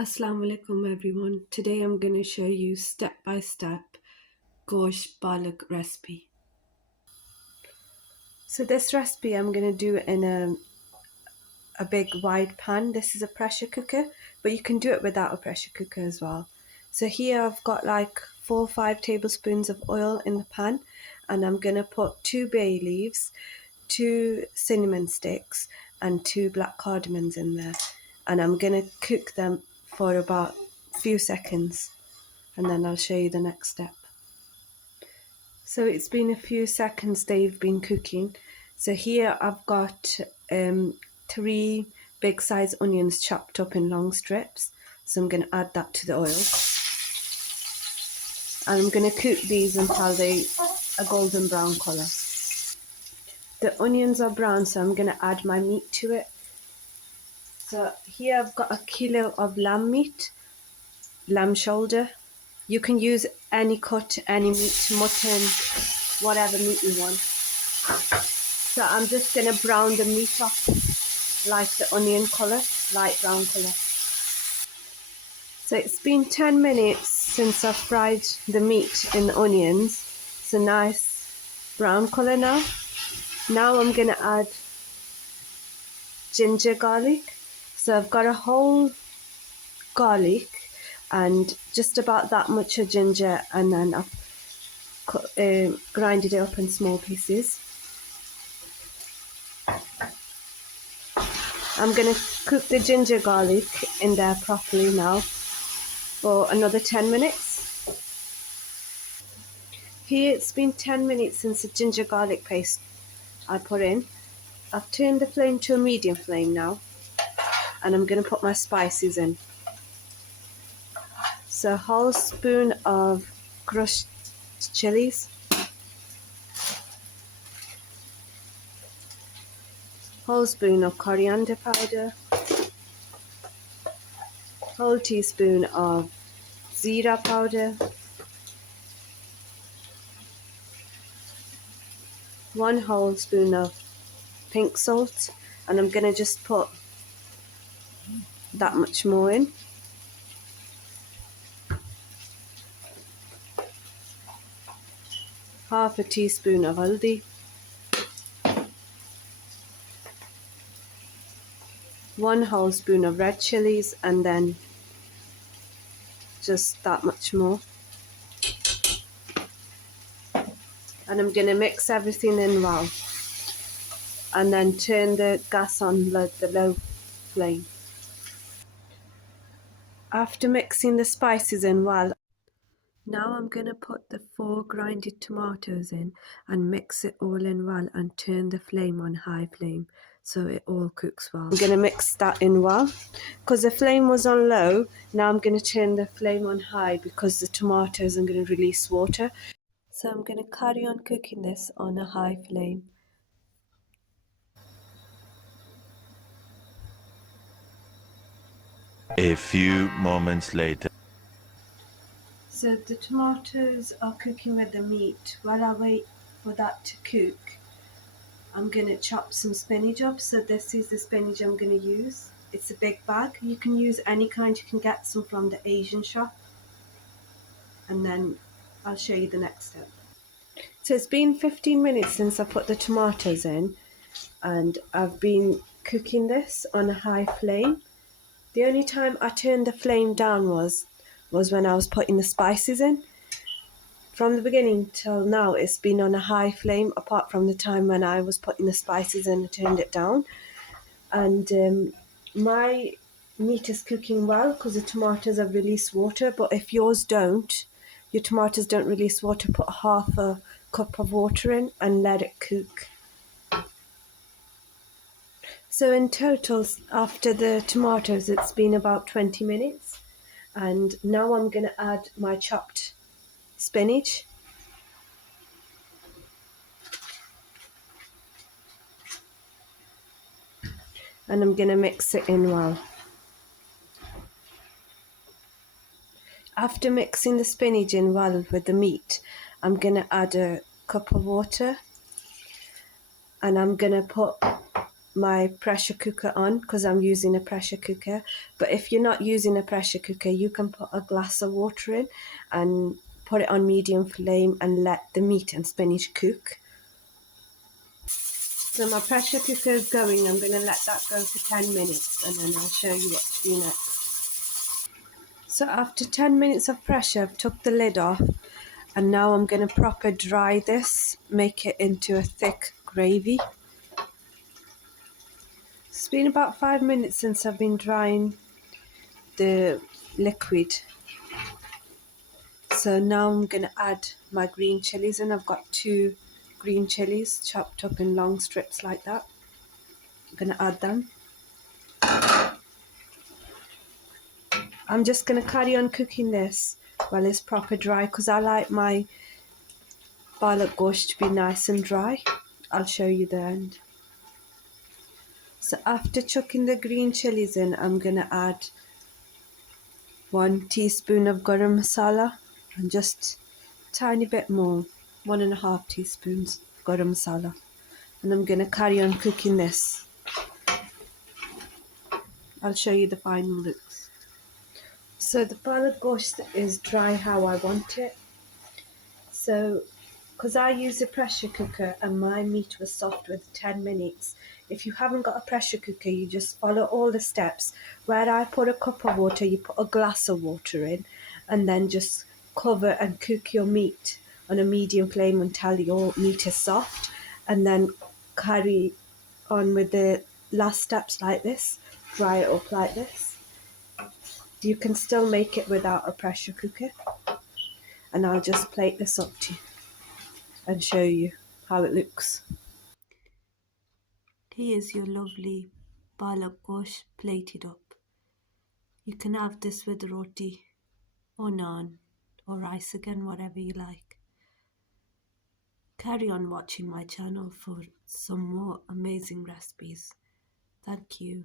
Assalamu alaikum everyone. Today I'm going to show you step by step Gosht Palak recipe. So this recipe I'm going to do in a big wide pan. This is a pressure cooker, but you can do it without a pressure cooker as well. So here I've got like 4 or 5 tablespoons of oil in the pan, and I'm going to put 2 bay leaves, 2 cinnamon sticks and 2 black cardamoms in there, and I'm going to cook them for about a few seconds, and then I'll show you the next step. So it's been a few seconds they've been cooking. So here I've got 3 big size onions chopped up in long strips. So I'm going to add that to the oil. And I'm going to cook these until they a golden brown colour. The onions are brown, so I'm going to add my meat to it. So here I've got a kilo of lamb meat, lamb shoulder. You can use any cut, any meat, mutton, whatever meat you want. So I'm just going to brown the meat up like the onion colour, light brown colour. So it's been 10 minutes since I've fried the meat in the onions. It's a nice brown colour now. Now I'm going to add ginger garlic. So I've got a whole garlic and just about that much of ginger, and then I've grinded it up in small pieces. I'm going to cook the ginger garlic in there properly now for another 10 minutes. Here it's been 10 minutes since the ginger garlic paste I put in. I've turned the flame to a medium flame now, and I'm going to put my spices in. So a whole spoon of crushed chilies, whole spoon of coriander powder, whole teaspoon of zira powder, 1 whole spoon of pink salt, and I'm going to just put that much more in. Half a teaspoon of haldi, 1 whole spoon of red chilies, and then just that much more. And I'm going to mix everything in well, and then turn the gas on the low flame. After mixing the spices in well, now I'm going to put the 4 grinded tomatoes in and mix it all in well, and turn the flame on high flame so it all cooks well. I'm going to mix that in well. Because the flame was on low, now I'm going to turn the flame on high because the tomatoes are going to release water. So I'm going to carry on cooking this on a high flame. A few moments later. So the tomatoes are cooking with the meat. While I wait for that to cook, I'm going to chop some spinach up. So this is the spinach I'm going to use. It's a big bag. You can use any kind. You can get some from the Asian shop. And then I'll show you the next step. So it's been 15 minutes since I put the tomatoes in, and I've been cooking this on a high flame. The only time I turned the flame down was when I was putting the spices in. From the beginning till now, it's been on a high flame, apart from the time when I was putting the spices in and turned it down. And my meat is cooking well because the tomatoes have released water, but if yours don't, your tomatoes don't release water, put half a cup of water in and let it cook. So in total, after the tomatoes, it's been about 20 minutes. And now I'm going to add my chopped spinach. And I'm going to mix it in well. After mixing the spinach in well with the meat, I'm going to add a cup of water. And I'm going to put my pressure cooker on because I'm using a pressure cooker. But if you're not using a pressure cooker, you can put a glass of water in and put it on medium flame and let the meat and spinach cook. So my pressure cooker is going. I'm going to let that go for 10 minutes and then I'll show you what to do next. So after 10 minutes of pressure, I've took the lid off and now I'm going to proper dry this, make it into a thick gravy. It's been about 5 minutes since I've been drying the liquid. So now I'm going to add my green chilies and I've got 2 green chilies chopped up in long strips like that. I'm going to add them. I'm just going to carry on cooking this while it's proper dry because I like my Palak Gosht to be nice and dry. I'll show you the end. So after chucking the green chilies in, I'm going to add 1 teaspoon of garam masala and just a tiny bit more, 1.5 teaspoons garam masala. And I'm going to carry on cooking this. I'll show you the final looks. So the Palak Gosht is dry how I want it. So, because I use a pressure cooker and my meat was soft with 10 minutes, if you haven't got a pressure cooker, you just follow all the steps. Where I put a cup of water, you put a glass of water in and then just cover and cook your meat on a medium flame until your meat is soft, and then carry on with the last steps like this, dry it up like this. You can still make it without a pressure cooker, and I'll just plate this up to you and show you how it looks. Here's your lovely palak gosht plated up. You can have this with roti or naan or rice again, whatever you like. Carry on watching my channel for some more amazing recipes. Thank you.